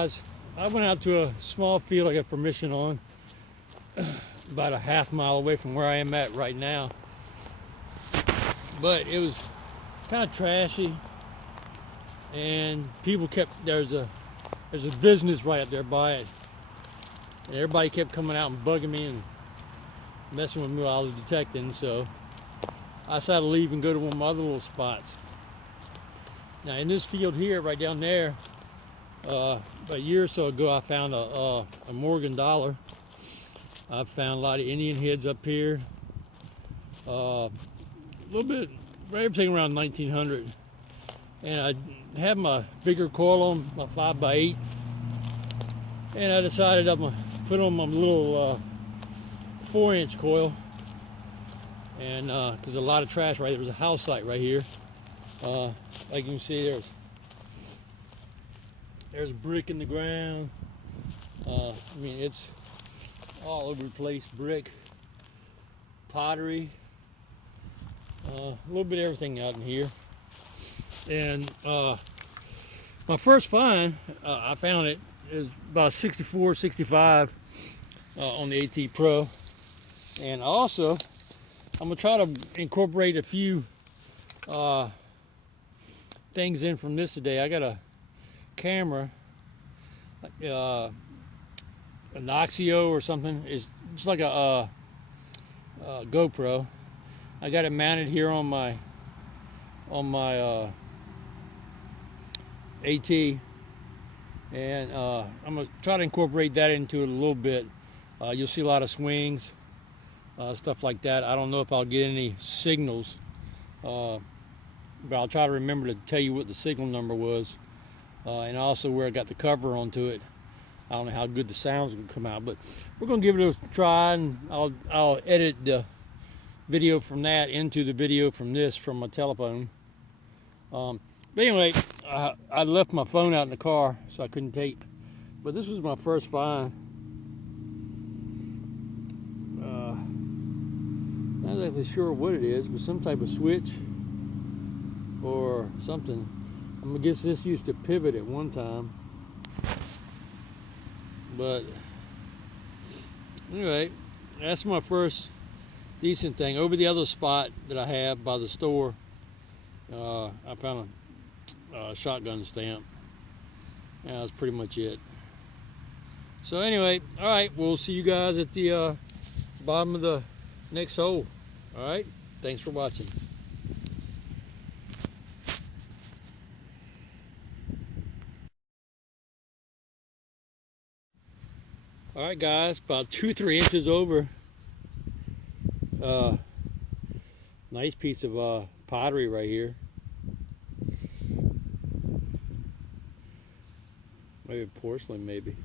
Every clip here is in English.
guys, I went out to a small field I got permission on, about a half-mile away from where I am at right now. But it was kind of trashy, and people kept, there's a business right up there by it, and everybody kept coming out and bugging me and messing with me while I was detecting. So I decided to leave and go to one of my other little spots. Now in this field here, right down there, about a year or so ago, I found a Morgan dollar. I've found a lot of Indian heads up here. A little bit, everything around 1900. And I had my bigger coil on, my 5x8. And I decided I'm gonna put on my little 4-inch coil. And because a lot of trash right there. There's a house site right here. Like you can see, there's brick in the ground. I mean, it's all over the place. Brick, pottery, a little bit of everything out in here. And my first find, I found it is about a 64, 65 on the AT Pro. And also, I'm gonna try to incorporate a few things in from this today. I got a camera, an Oxio or something. It's just like a GoPro. I got it mounted here on my AT, and I'm gonna try to incorporate that into it a little bit. You'll see a lot of swings, stuff like that. I don't know if I'll get any signals, but I'll try to remember to tell you what the signal number was, and also where I got the cover onto it. I don't know how good the sound's gonna come out, but we're gonna give it a try, and I'll edit the video from that into the video from this from my telephone. But anyway, I left my phone out in the car, so I couldn't tape. But this was my first find. Not exactly sure what it is, but some type of switch or something. I'm gonna guess this used to pivot at one time. But anyway, that's my first decent thing. Over the other spot that I have by the store, I found a shotgun stamp. And that's pretty much it. So anyway, all right, we'll see you guys at the bottom of the next hole. All right, thanks for watching. All right, guys, about 2 or 3 inches over. Nice piece of pottery right here. Maybe porcelain, maybe.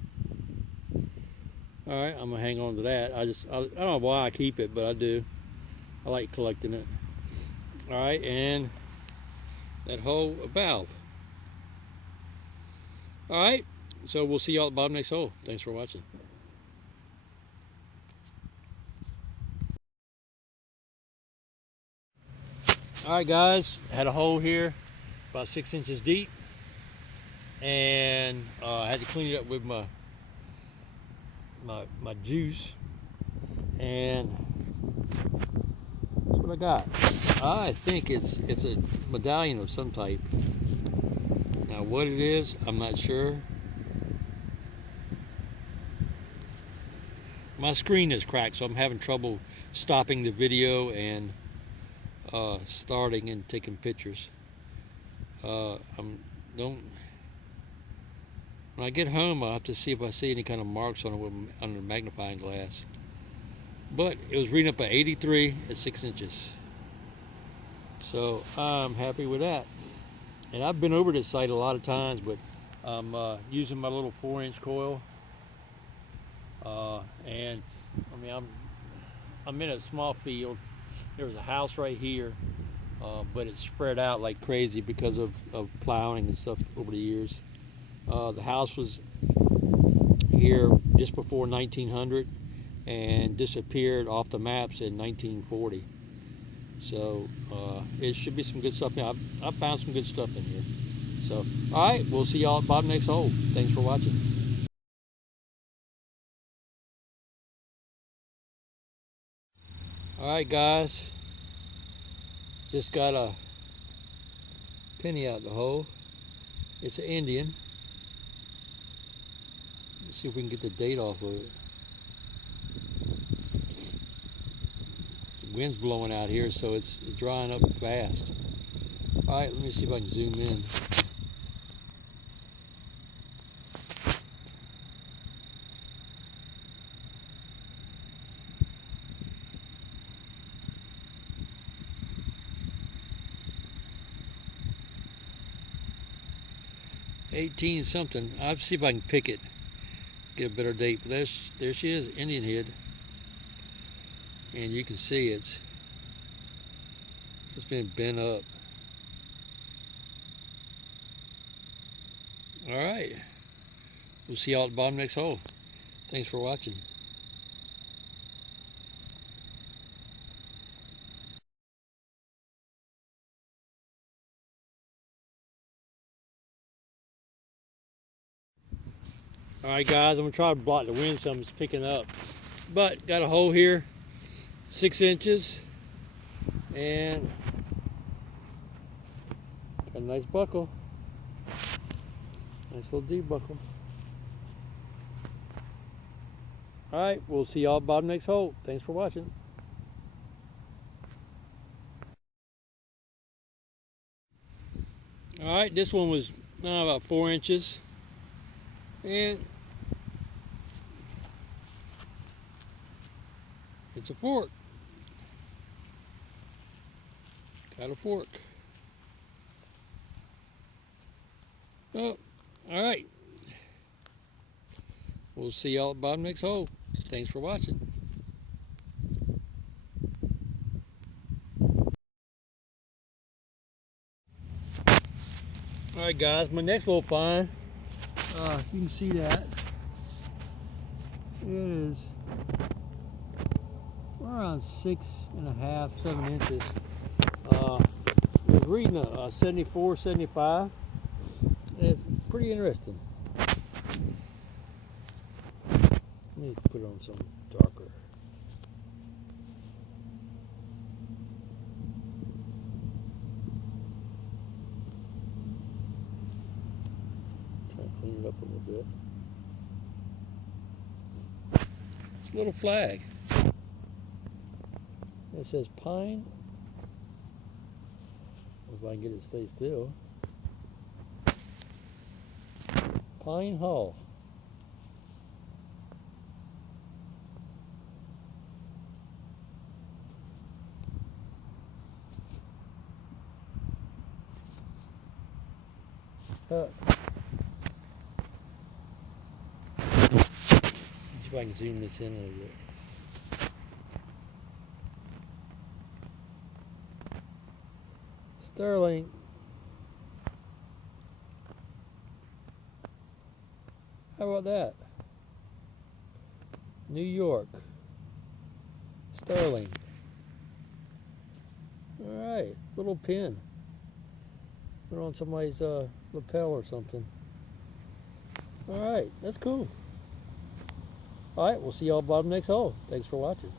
All right, I'm gonna hang on to that. I don't know why I keep it, but I do. I like collecting it. All right, and that hole, a valve. All right, so we'll see y'all at the bottom next hole. Thanks for watching. All right, guys, had a hole here about 6 inches deep, and I had to clean it up with my juice, and that's what I got. I think it's a medallion of some type. Now what it is, I'm not sure. My screen is cracked, so I'm having trouble stopping the video and starting and taking pictures. When I get home, I'll have to see if I see any kind of marks on it under a magnifying glass. But it was reading up at 83 at 6 inches. So I'm happy with that. And I've been over this site a lot of times, but I'm using my little 4-inch coil. And I mean, I'm in a small field. There's a house right here, but it's spread out like crazy because of plowing and stuff over the years. The house was here just before 1900 and disappeared off the maps in 1940. So it should be some good stuff. I found some good stuff in here. So, all right, we'll see y'all at bottom next hole. Thanks for watching. All right, guys, just got a penny out the hole. It's an Indian. Let's see if we can get the date off of it. The wind's blowing out here, so it's drying up fast. All right, let me see if I can zoom in. $18 something. I'll see if I can pick it, get a better date. But there she is, Indian head, and you can see it's been bent up. All right, we'll see y'all at the bottom next hole. Thanks for watching. All right, guys, I'm gonna try to block the wind some. It's picking up, but got a hole here, 6 inches, and got a nice buckle, nice little D buckle. All right, we'll see y'all at the bottom next hole. Thanks for watching. All right, this one was about 4 inches, and it's a fork. Got a fork. Oh, all right. We'll see y'all at the bottom next hole. Thanks for watching. All right, guys, my next little find. You can see that. It is around 6.5, 7 inches. I was reading a 74, 75. It's pretty interesting. Let me put it on some darker. Try to clean it up a little bit. It's a little flag. It says pine. If I can get it to stay still. Pine Hall. See if I can zoom this in a little bit. Sterling. How about that? New York. Sterling. All right, little pin. Put on somebody's lapel or something. All right, that's cool. All right, we'll see y'all bottom next hole. Thanks for watching.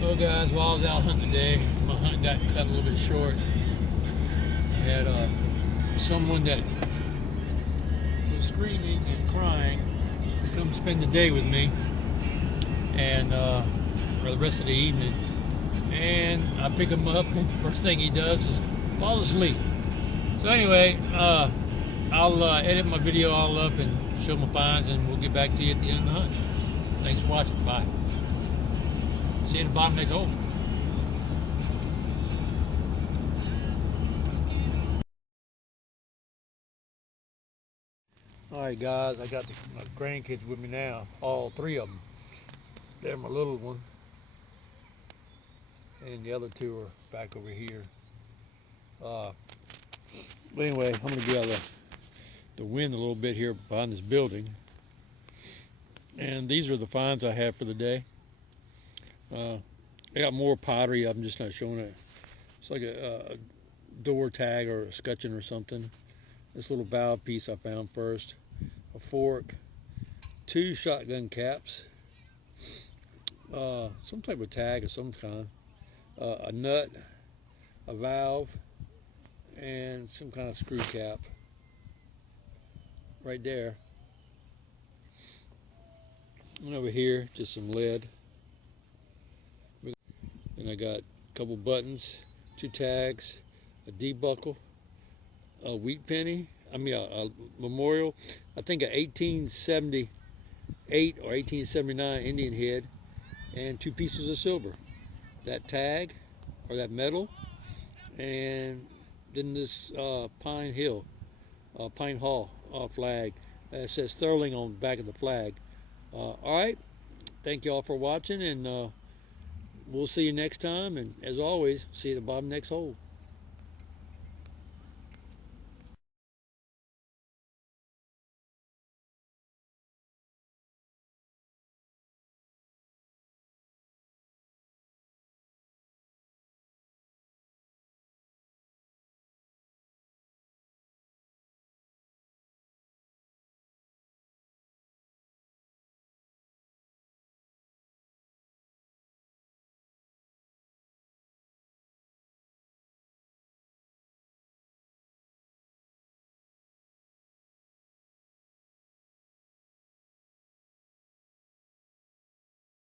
Well, guys, while I was out hunting today, my hunt got cut a little bit short. I had someone that was screaming and crying to come spend the day with me, and for the rest of the evening. And I pick him up, and the first thing he does is fall asleep. So anyway, I'll edit my video all up and show my finds, and we'll get back to you at the end of the hunt. Thanks for watching. Bye. See you at the bottom next hole. All right, guys, I got my grandkids with me now, all 3 of them. They're my little one, and the other 2 are back over here. But anyway, I'm gonna get out of the wind a little bit here behind this building, And these are the finds I have for the day. I got more pottery. I'm just not showing it. It's like a door tag or a scutcheon or something. This little valve piece I found first. A fork. 2 shotgun caps. Some type of tag of some kind. A nut. A valve. And some kind of screw cap. Right there. And over here, just some lead. And I got a couple buttons, 2 tags, a D-buckle, a wheat penny, a memorial, I think a 1878 or 1879 Indian head, and 2 pieces of silver. That tag, or that medal, and then this Pine Hall flag. It says Sterling on the back of the flag. All right, thank you all for watching, and we'll see you next time. And as always, see you at the bottom next hole.